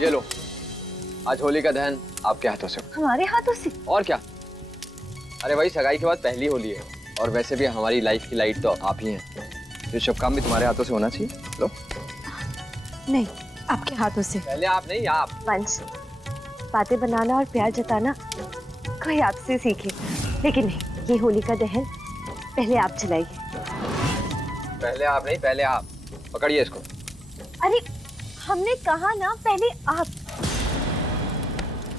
ये लो, आज होली का दहन आपके हाथों से। हमारे हाथों से? और क्या, अरे वही सगाई के बाद पहली होली है, और वैसे भी हमारी लाइफ की लाइट तो आप ही हैं। ये शुभ काम भी तुम्हारे हाथों से होना चाहिए। लो। नहीं, आपके हाथों से। पहले आप नहीं, आप। वंश, बातें बनाना और प्यार जताना कोई आपसे सीखे, लेकिन नहीं, ये होली का दहन पहले आप चलाइए। पहले आप नहीं, पहले आप। पकड़िए इसको। अरे हमने कहा ना पहले आप।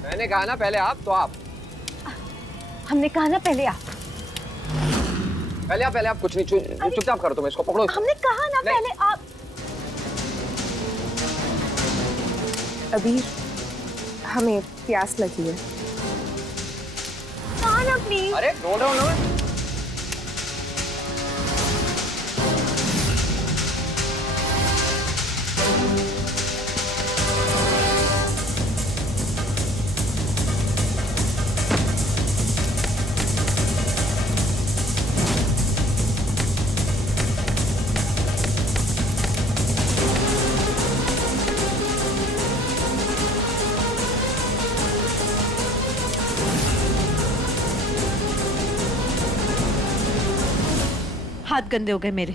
मैंने कहा ना पहले आप, तो आप। हमने कहा ना पहले आप। पहले आप कुछ नहीं, चुपचाप करो, तुम इसको पकड़ो। हमने कहा ना पहले आप। अभी हमें प्यास लगी है। कहा ना प्लीज। अरे नो नो नो। हाथ गंदे हो गए मेरे।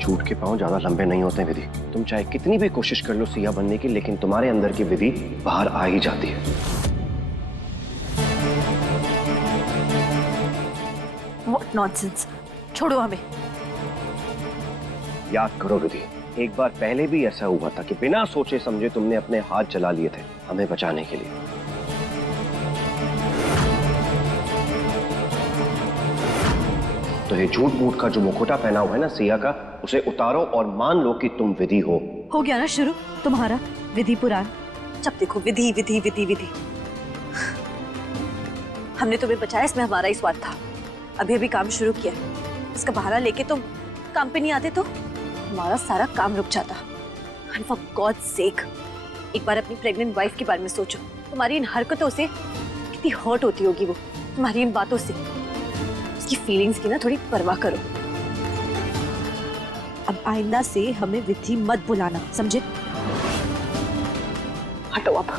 झूठ के पांव ज्यादा लंबे नहीं होते विधि। तुम चाहे कितनी भी कोशिश कर लो सिया बनने की, लेकिन तुम्हारे अंदर की विधि बाहर आ ही जाती है। What nonsense! छोड़ो हमें। याद करो विधि, एक बार पहले भी ऐसा हुआ था कि बिना सोचे समझे तुमने अपने हाथ जला लिए थे हमें बचाने के लिए। तो ये झूठ मूठ का जो मुखौटा पहना हुआ है ना सिया का, उसे उतारो और मान लो कि तुम विधि हो। हो गया ना शुरू तुम्हारा विधि पुराण। जब देखो विधि विधि विधि विधि। हमने तुम्हें बचाया, इसमें हमारा ही स्वाद था। अभी अभी काम शुरू किया, इसका बहाना लेके तुम काम पे नहीं आते तो हमारा सारा काम रुक जाता। And for God's sake, एक बार अपनी प्रेग्नेंट वाइफ के बारे में सोचो। तुम्हारी इन हरकतों से कितनी हर्ट होती होगी वो, तुम्हारी इन बातों से। उसकी फीलिंग्स की ना थोड़ी परवाह करो। अब आइंदा से हमें विधि मत बुलाना, समझे? हटो अब।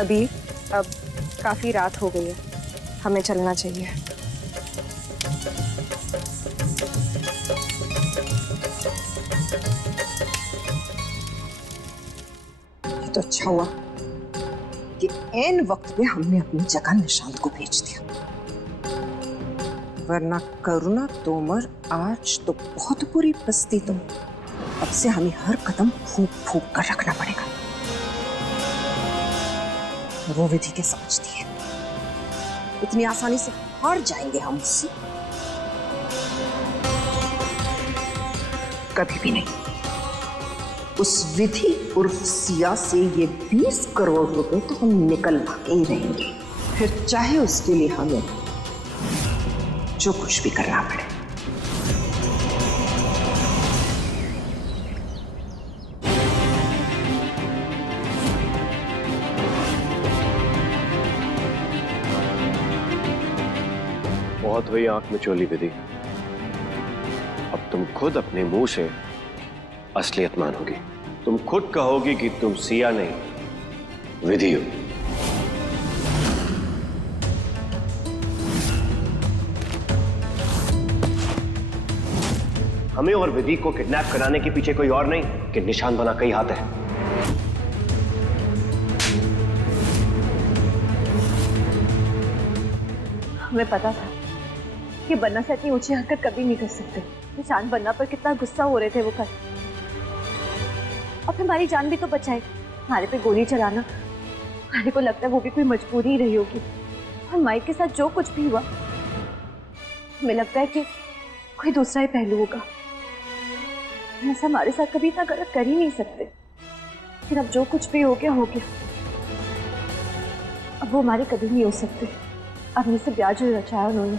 अभी अब काफी रात हो गई है, हमें चलना चाहिए। ये तो अच्छा हुआ कि ऐन वक्त पे हमने अपनी जगह निशांत को भेज दिया, वरना करुणा तोमर आज तो बहुत बुरी बस्ती। तुम अब से हमें हर कदम फूंक फूंक कर रखना पड़ेगा। वो विधि के समझती है, इतनी आसानी से हार जाएंगे हम उससे? कभी भी नहीं। उस विधि उर्फ सिया से ये 20 करोड़ रुपए तो हम निकलवा के ही रहेंगे, फिर चाहे उसके लिए हमें जो कुछ भी करना पड़े। बहुत हुई आंख में चोली विधि। अब तुम खुद अपने मुंह से असलियत मानोगी। तुम खुद कहोगी कि तुम सिया नहीं विधि हो। हमें और विधि को किडनैप कराने के पीछे कोई और नहीं कि निशान बना कई हाथ है। हमें पता था कि बन्ना से इतनी ऊंची हरकत कभी नहीं कर सकते। निशान बन्ना पर कितना गुस्सा हो रहे थे वो कल, और फिर हमारी जान भी तो बचाई। हमारे पे गोली चलाना, हमारे को लगता है वो भी कोई मजबूरी रही होगी। और माइक के साथ जो कुछ भी हुआ, हमें लगता है कि कोई दूसरा ही पहलू होगा। ऐसा हमारे साथ कभी इतना गलत कर ही नहीं सकते। फिर अब जो कुछ भी हो गया हो गया, अब वो हमारे कभी नहीं हो सकते। अपने से ब्याज जो रचाया उन्होंने,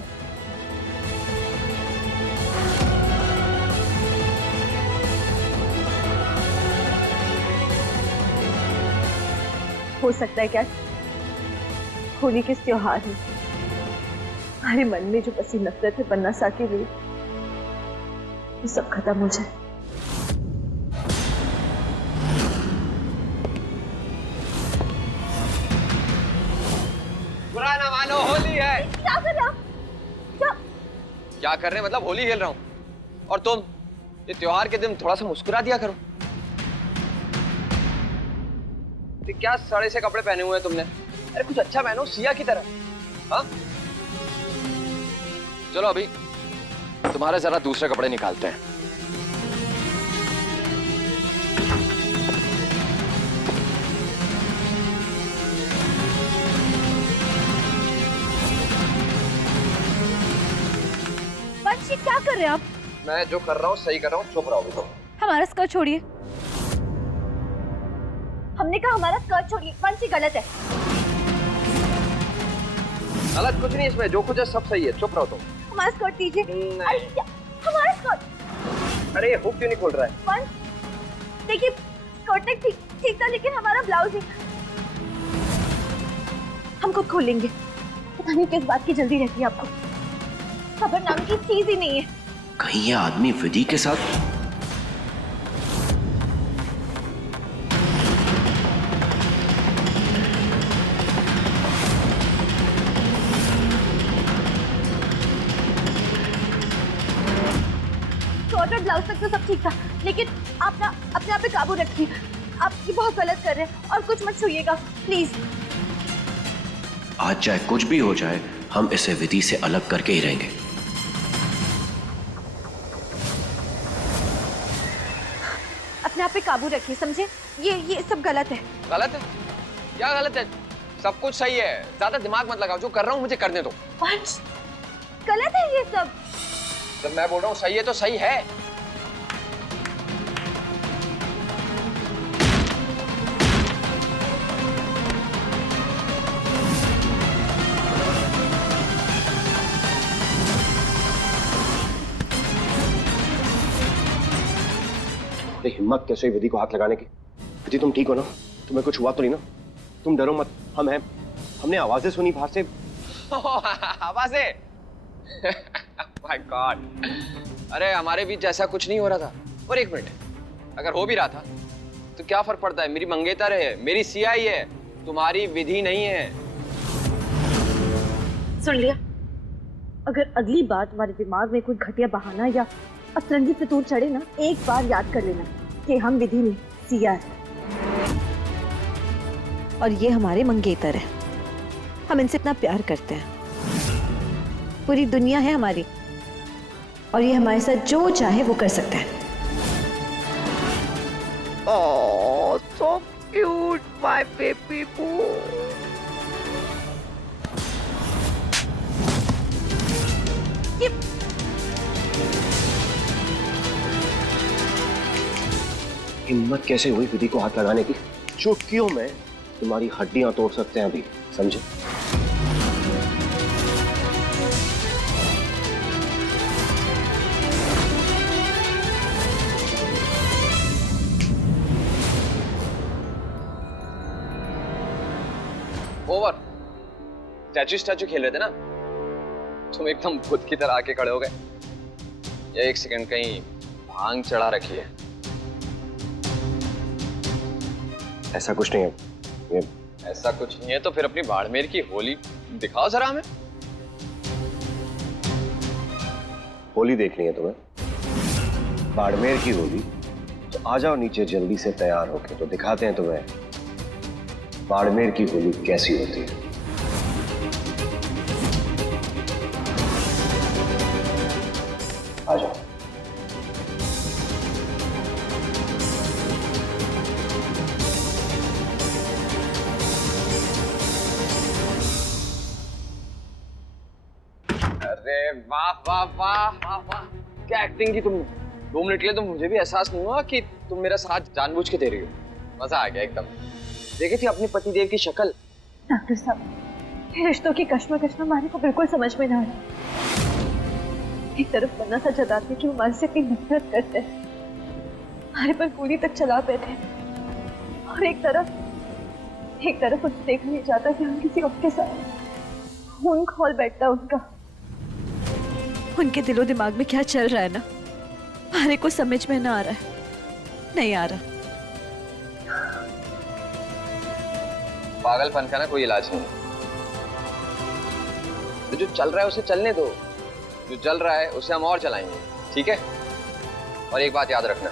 हो सकता है क्या होली के इस त्योहार में हमारे मन में जो बसी नफरत है बन्ना सा के लिए, वो सब खत्म हो जाए। बुरा ना मानो, होली है। क्या कर रहे हो? क्या कर रहे हैं मतलब होली खेल रहा हूँ। और तुम ये त्योहार के दिन थोड़ा सा मुस्कुरा दिया करो। ये क्या सड़े से कपड़े पहने हुए हैं तुमने? अरे कुछ अच्छा पहनो, सिया की तरह। हाँ चलो अभी तुम्हारे जरा दूसरे कपड़े निकालते हैं। वंशी क्या कर रहे हैं आप? मैं जो कर रहा हूँ सही कर रहा हूँ, चुप रहो अभी तो। हमारा स्कर्ट छोड़िए। हमने कहा हमारा स्कर्ट छोड़िए। वंशी गलत है। गलत कुछ नहीं इसमें, जो कुछ है सब सही है, चुप रहो तुम। हमारा स्कर्ट दीजिए। नहीं। अरे क्या? हमारा स्कर्ट। अरे ये हुक क्यों नहीं खोल रहा है? वंश देखिए, स्कर्ट ठीक था, लेकिन हमारा ब्लाउज ही। हम खुद खोल लेंगे। पता नहीं किस बात की जल्दी रहती है आपको। खबर नाम की चीज ही नहीं है। कहीं ये आदमी विधि के साथ? शॉर्ट और ब्लाउज तक तो सब ठीक था, लेकिन आप ना अपने आप पे काबू रखिए। आप ये बहुत गलत कर रहे हैं और कुछ मत छूइएगा प्लीज। आज चाहे कुछ भी हो जाए, हम इसे विधि से अलग करके ही रहेंगे। अपने आप पे काबू रखिए, समझे? ये सब गलत है। गलत है? क्या गलत है? सब कुछ सही है, ज्यादा दिमाग मत लगाओ। जो कर रहा हूँ मुझे करने दो। वंश गलत है ये सब। जब मैं बोल रहा हूँ सही है तो सही है। हिम्मत कैसे हुई विधि को हाथ लगाने की? विधि तुम ठीक हो ना? तुम्हें कुछ हुआ तो नहीं ना? तुम डरो मत, हम हैं। हमने आवाजें सुनी बाहर से। आवाजें? My God. अरे हमारे बीच ऐसा कुछ नहीं हो रहा था। और एक मिनट, अगर हो भी रहा था तो क्या फर्क पड़ता है? मेरी मंगेतर है, मेरी सिया ही है, तुम्हारी विधि नहीं है। सुन लिया? अगर अगली बार तुम्हारे दिमाग में कोई घटिया बहाना या अतरंगी फितूर चढ़े ना, एक बार याद कर लेना कि हम विधि नहीं, सिया है। और ये हमारे मंगेतर है। हम इनसे इतना प्यार करते हैं। पूरी दुनिया है हमारी, और ये हमारे साथ जो चाहे वो कर सकता है। Oh, so cute, my baby boo. हिम्मत कैसे हुई विधि को हाथ लगाने की? चुटकियों में तुम्हारी हड्डियां तोड़ सकते हैं अभी, समझे? ओवर। स्टैचू खेल रहे थे ना, तुम एकदम खुद की तरह आके खड़े हो गए। ये एक सेकंड कहीं भांग चढ़ा रखी है? ऐसा कुछ नहीं है। ये ऐसा कुछ नहीं है तो फिर अपनी बाड़मेर की होली दिखाओ जरा हमें। होली देखनी है तुम्हें? बाड़मेर की होली? तो आ जाओ नीचे जल्दी से तैयार होके, तो दिखाते हैं तुम्हें बाड़मेर की होली कैसी होती है। वाह वाह वाह वाह वाह, क्या एक्टिंग की तुमने। 2 मिनट के लिए तो मुझे भी एहसास नहीं हुआ कि तुम मेरा साथ जानबूझ के दे रही हो। मजा आ गया एकदम। देखी थी अपने पतिदेव की शक्ल। डॉक्टर साहब, ये रिश्तों की कश्मकश में हमारे को बिल्कुल समझ में ना आया। एक तरफ मन्ना सा जताते कि वो हमारे से इतनी नफरत करते हैं, हमारे पर गोली तक चला बैठे, और एक तरफ उसे देख नहीं चाहता कि हम किसी और के साथ खून खोल बैठता है उनका। उनके दिलो दिमाग में क्या चल रहा है ना, हमारे को समझ में ना आ रहा है, नहीं आ रहा। पागलपन का ना कोई इलाज नहीं। तो जो चल रहा है उसे चलने दो, जो चल रहा है उसे हम और चलाएंगे, ठीक है। और एक बात याद रखना,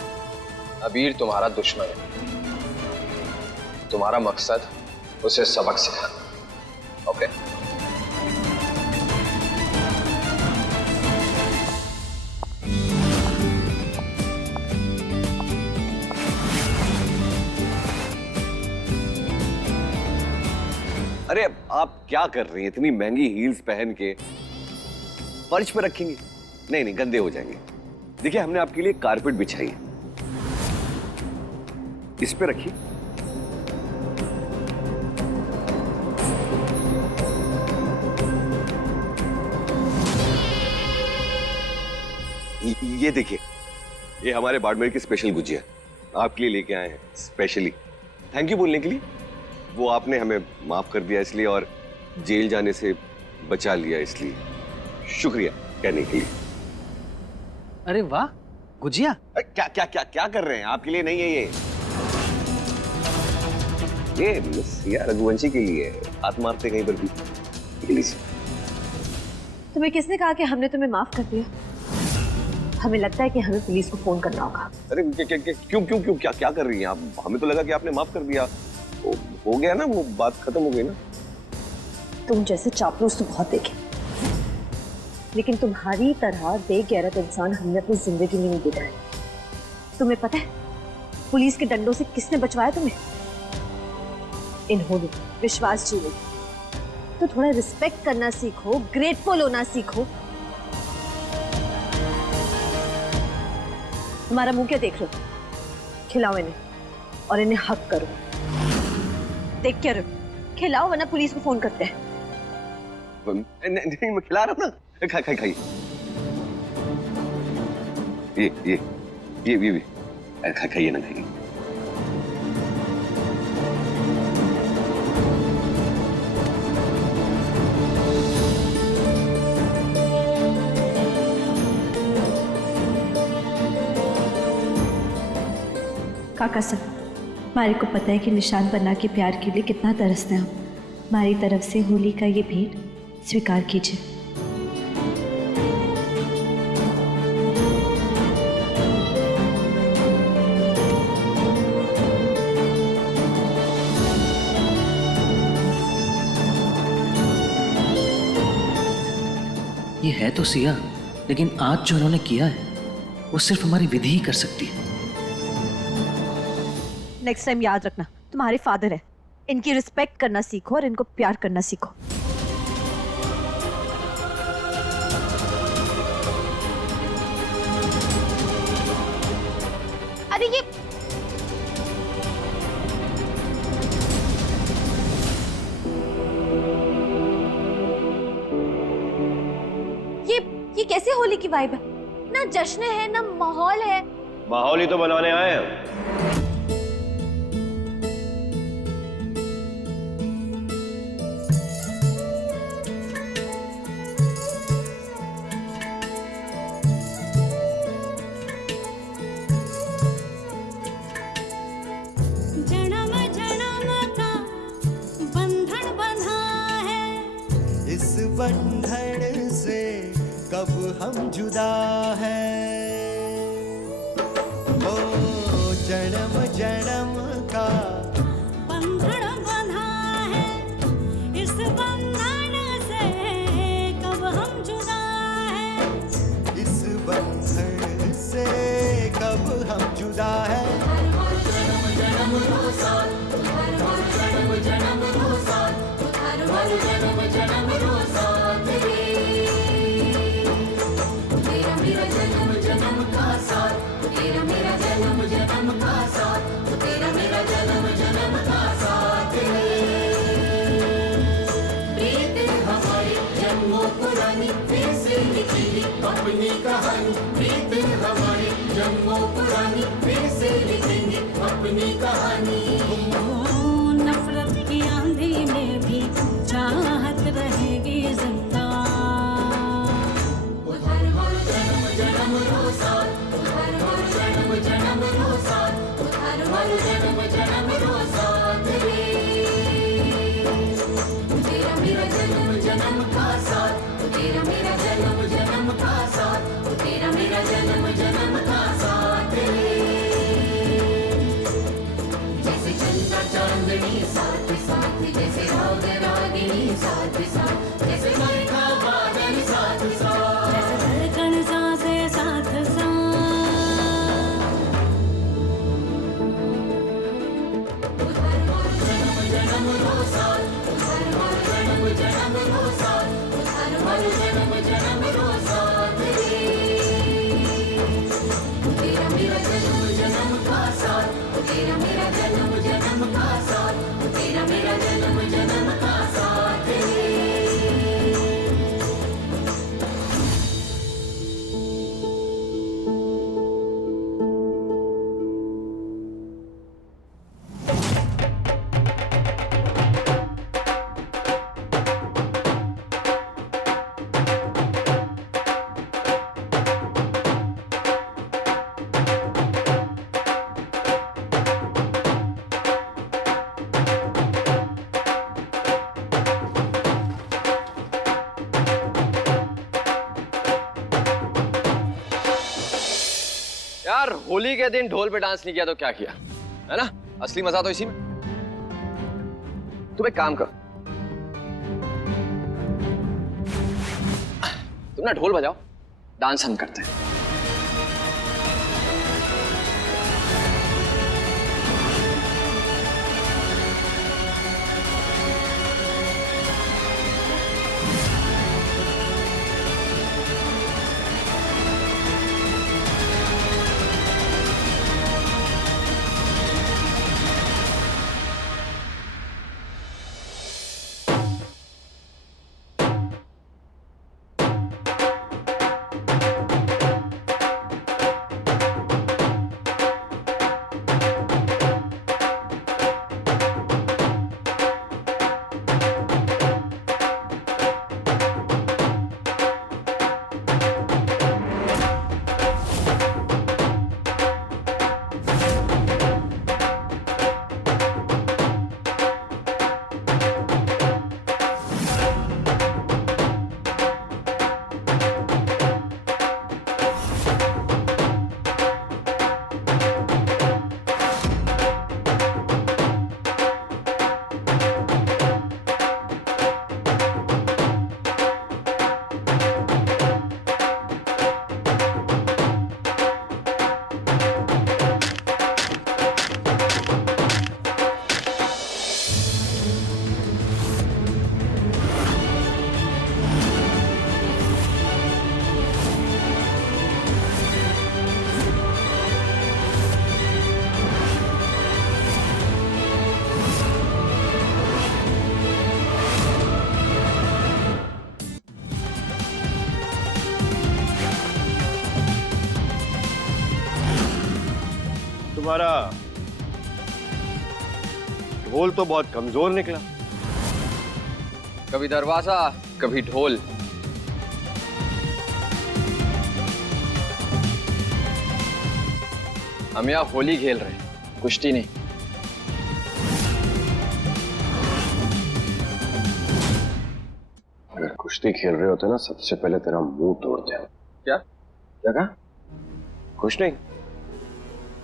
अबीर तुम्हारा दुश्मन है, तुम्हारा मकसद उसे सबक सिखाना। ओके? अरे आप क्या कर रही हैं? इतनी महंगी हील्स पहन के फर्श पे रखेंगे? नहीं नहीं, गंदे हो जाएंगे। देखिए, हमने आपके लिए कारपेट बिछाई है, इस पे रखिए। ये देखिए, ये हमारे बाड़मेर की स्पेशल गुजिया आपके लिए लेके आए हैं, स्पेशली थैंक यू बोलने के लिए। वो आपने हमें माफ कर दिया इसलिए, और जेल जाने से बचा लिया इसलिए शुक्रिया कहने के लिए। अरे वाह, गुजिया। क्या क्या क्या क्या कर रहे हैं? आपके लिए नहीं है ये मिस सिया रघुवंशी के लिए। हाथ मारते कहीं पर भी। प्लीज। तुम्हें किसने कहा कि हमने तुम्हें माफ कर दिया? हमें लगता है कि हमें पुलिस को फोन करना होगा। अरे क्यों क्यों क्यों क्या क्या कर रही हैं आप? हमें तो लगा कि आपने माफ कर दिया, हो गया ना, वो बात खत्म हो गई ना। तुम जैसे चापलूस तो बहुत देखे, लेकिन तुम्हारी तरह बेगैरत इंसान हमने अपनी जिंदगी में नहीं देखा है। तुम्हें पता है पुलिस के डंडों से किसने बचवाया तुम्हें? इन्होंने। विश्वास जी ने। तो थोड़ा रिस्पेक्ट करना सीखो, ग्रेटफुल होना सीखो। हमारा मुंह क्या देख रहे हो? खिलाओ इन्हें और इन्हें हक करो। देख क्या रहे, खिलाओ वरना पुलिस को फोन करते हैं। नहीं, मैं खिला रहा हूँ ना। खाइए। ये भी खाइए ना, खाइए। काका साहब, हमारे को पता है कि निशान बना के प्यार के लिए कितना तरसते हैं हम। हमारी तरफ से होली का ये भेंट स्वीकार कीजिए। ये है तो सिया, लेकिन आज जो उन्होंने किया है वो सिर्फ हमारी विधि ही कर सकती है। नेक्स्ट टाइम याद रखना, तुम्हारे फादर है, इनकी रिस्पेक्ट करना सीखो और इनको प्यार करना सीखो। अरे ये कैसे होली की वाइब है? ना जश्न है ना माहौल है। माहौल ही तो बनाने आए हैं। जन्म जन्म का बंधन बंधा है, इस बंधन से कब हम जुदा हैं। ओ जन्म जन्म का बंधन बंधा है, इस बंधन से कब हम जुदा हैं। इस बंधन से कब हम जुदा हैं। जन्मों पुरानी फिर से लिखेंगे अपनी कहानी। नफरत की आंधी में भी चाहत रहेगी जिंदा। उधर हो जन्म जन्म रो साथ, उधर हो जन्म जन्म रो साथ, उधर हो जन्म जन्म रो साथ रे। तेरा मेरा जन्म जन्म का साथ, तेरा मेरा जन्म जन्म का साथ, तेरा मेरा जन्म जन्म का साथ रे। जैसे चंदा चांदनी साथ साथ, जैसे राग रागिनी साथ साथ, जैसे मरघा बादल साथ साथ, जैसे धड़कन सांसें साथ साथ। उधर हो जन्म जन्म रो साथ, उधर हो जन्म जन्म रो साथ, उधर हो जन्म जन्म रो साथ रे। तेरा मेरा जन्म जन्म का साथ, तेरा मेरा जन्म जन्म का साथ, तेरा मेरा जन्म जन्म का साथ रे। यार होली के दिन ढोल पे डांस नहीं किया तो क्या किया, है ना? असली मजा तो इसी में। तुम एक काम करो, तुम ना ढोल बजाओ, डांस हम करते हैं। तुम्हारा ढोल तो बहुत कमजोर निकला। कभी दरवाजा कभी ढोल। हम यहाँ होली खेल रहे हैं, कुश्ती नहीं। अगर कुश्ती खेल रहे होते ना, सबसे पहले तेरा मुंह तोड़ते हैं। क्या क्या कहा? कुछ नहीं,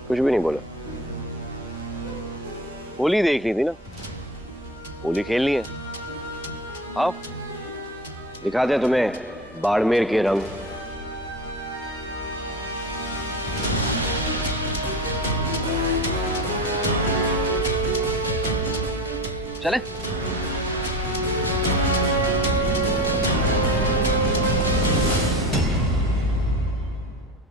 कुछ भी नहीं बोला। होली देखनी थी ना, होली खेलनी है। आओ दिखाते हैं तुम्हें बाड़मेर के रंग। चले?